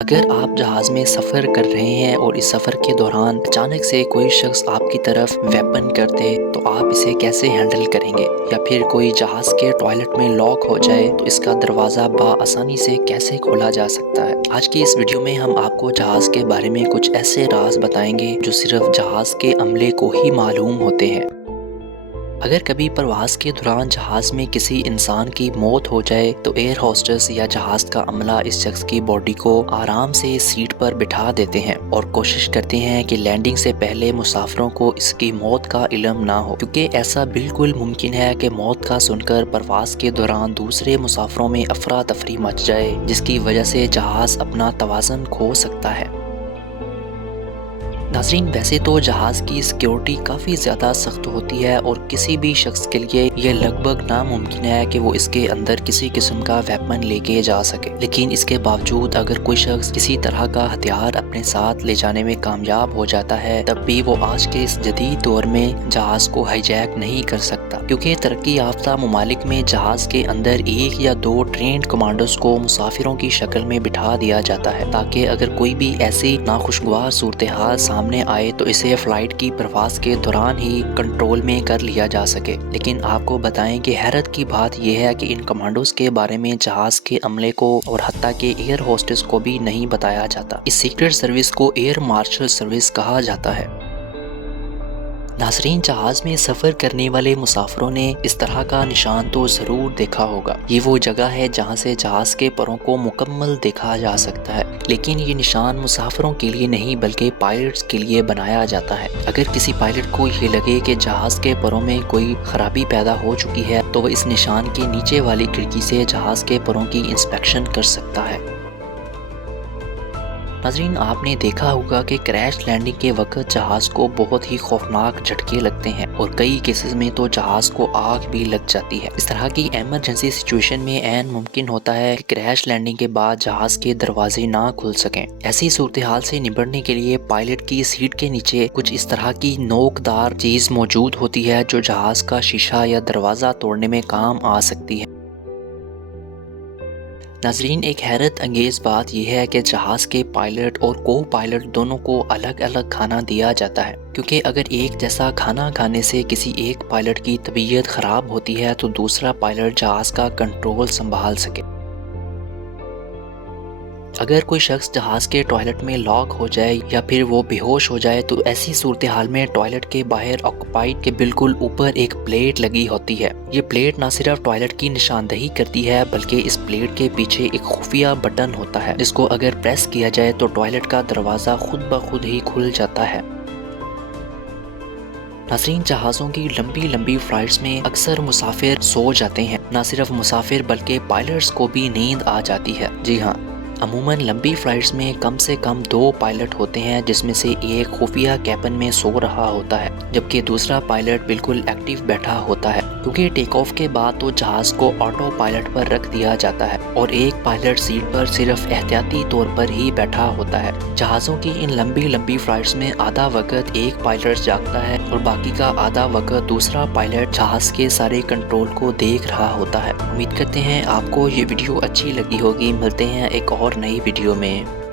अगर आप जहाज़ में सफ़र कर रहे हैं और इस सफ़र के दौरान अचानक से कोई शख्स आपकी तरफ वेपन कर दे तो आप इसे कैसे हैंडल करेंगे, या फिर कोई जहाज़ के टॉयलेट में लॉक हो जाए तो इसका दरवाज़ा आसानी से कैसे खोला जा सकता है। आज की इस वीडियो में हम आपको जहाज़ के बारे में कुछ ऐसे राज बताएंगे जो सिर्फ जहाज़ के अमले को ही मालूम होते हैं। अगर कभी प्रवास के दौरान जहाज़ में किसी इंसान की मौत हो जाए तो एयर होस्टेस या जहाज़ का अमला इस शख्स की बॉडी को आराम से सीट पर बिठा देते हैं और कोशिश करते हैं कि लैंडिंग से पहले मुसाफिरों को इसकी मौत का इल्म ना हो, क्योंकि ऐसा बिल्कुल मुमकिन है कि मौत का सुनकर प्रवास के दौरान दूसरे मुसाफिरों में अफरा तफरी मच जाए, जिसकी वजह से जहाज़ अपना तवाज़ुन खो सकता है। नाज़रीन, वैसे तो जहाज़ की सिक्योरिटी काफ़ी ज़्यादा सख्त होती है और किसी भी शख्स के लिए यह लगभग नामुमकिन है कि वो इसके अंदर किसी किस्म का वेपन लेके जा सके। लेकिन इसके बावजूद अगर कोई शख्स किसी तरह का हथियार अपने साथ ले जाने में कामयाब हो जाता है, तब भी वो आज के इस जदीद दौर में जहाज़ को हाईजैक नहीं कर सकता, क्योंकि तरक्की याफ्ता ममालिक में जहाज़ के अंदर एक या दो ट्रेंड कमांडोज को मुसाफिरों की शक्ल में बिठा दिया जाता है, ताकि अगर कोई भी ऐसी नाखुशगवार सूरत हाल सामने आए तो इसे फ्लाइट की प्रवास के दौरान ही कंट्रोल में कर लिया जा सके। लेकिन आपको बताएं कि हैरत की बात यह है कि इन कमांडोज के बारे में जहाज के अमले को और हत्ता के एयर होस्टेस को भी नहीं बताया जाता। इस सीक्रेट सर्विस को एयर मार्शल सर्विस कहा जाता है। नाज़रीन, जहाज़ में सफ़र करने वाले मुसाफिरों ने इस तरह का निशान तो ज़रूर देखा होगा। ये वो जगह है जहाँ से जहाज़ के परों को मुकम्मल देखा जा सकता है, लेकिन ये निशान मुसाफिरों के लिए नहीं बल्कि पायलट्स के लिए बनाया जाता है। अगर किसी पायलट को ये लगे कि जहाज़ के परों में कोई ख़राबी पैदा हो चुकी है तो वह इस निशान के नीचे वाली खिड़की से जहाज़ के परों की इंस्पेक्शन कर सकता है। नाज़रीन, आपने देखा होगा कि क्रैश लैंडिंग के वक्त जहाज़ को बहुत ही खौफनाक झटके लगते हैं और कई केसेस में तो जहाज़ को आग भी लग जाती है। इस तरह की एमरजेंसी सिचुएशन में ऐन मुमकिन होता है कि क्रैश लैंडिंग के बाद जहाज़ के दरवाजे ना खुल सकें। ऐसी सूरत हाल से निपटने के लिए पायलट की सीट के नीचे कुछ इस तरह की नोकदार चीज़ मौजूद होती है जो जहाज़ का शीशा या दरवाज़ा तोड़ने में काम आ सकती है। नाज़रीन, एक हैरत अंगेज़ बात यह है कि जहाज़ के पायलट और को पायलट दोनों को अलग अलग खाना दिया जाता है, क्योंकि अगर एक जैसा खाना खाने से किसी एक पायलट की तबीयत ख़राब होती है तो दूसरा पायलट जहाज़ का कंट्रोल संभाल सके। अगर कोई शख्स जहाज़ के टॉयलेट में लॉक हो जाए या फिर वो बेहोश हो जाए तो ऐसी सूरत हाल में टॉयलेट के बाहर ऑक्यूपाइड के बिल्कुल ऊपर एक प्लेट लगी होती है। ये प्लेट न सिर्फ टॉयलेट की निशानदही करती है बल्कि इस प्लेट के पीछे एक खुफिया बटन होता है, जिसको अगर प्रेस किया जाए तो टॉयलेट का दरवाज़ा खुद ब खुद ही खुल जाता है। नाज़रीन, जहाज़ों की लंबी लंबी फ्लाइट्स में अक्सर मुसाफिर सो जाते हैं। न सिर्फ मुसाफिर बल्कि पायलट्स को भी नींद आ जाती है। जी हाँ, अमूमन लंबी फ्लाइट्स में कम से कम 2 पायलट होते हैं, जिसमें से एक खुफिया कैबिन में सो रहा होता है जबकि दूसरा पायलट बिल्कुल एक्टिव बैठा होता है, क्योंकि टेक ऑफ के बाद तो जहाज़ को ऑटो पायलट पर रख दिया जाता है और एक पायलट सीट पर सिर्फ एहतियाती तौर पर ही बैठा होता है। जहाज़ों की इन लंबी लंबी फ्लाइट्स में आधा वक्त एक पायलट जागता है और बाकी का आधा वक्त दूसरा पायलट जहाज़ के सारे कंट्रोल को देख रहा होता है। उम्मीद करते हैं आपको ये वीडियो अच्छी लगी होगी। मिलते हैं एक और नई वीडियो में।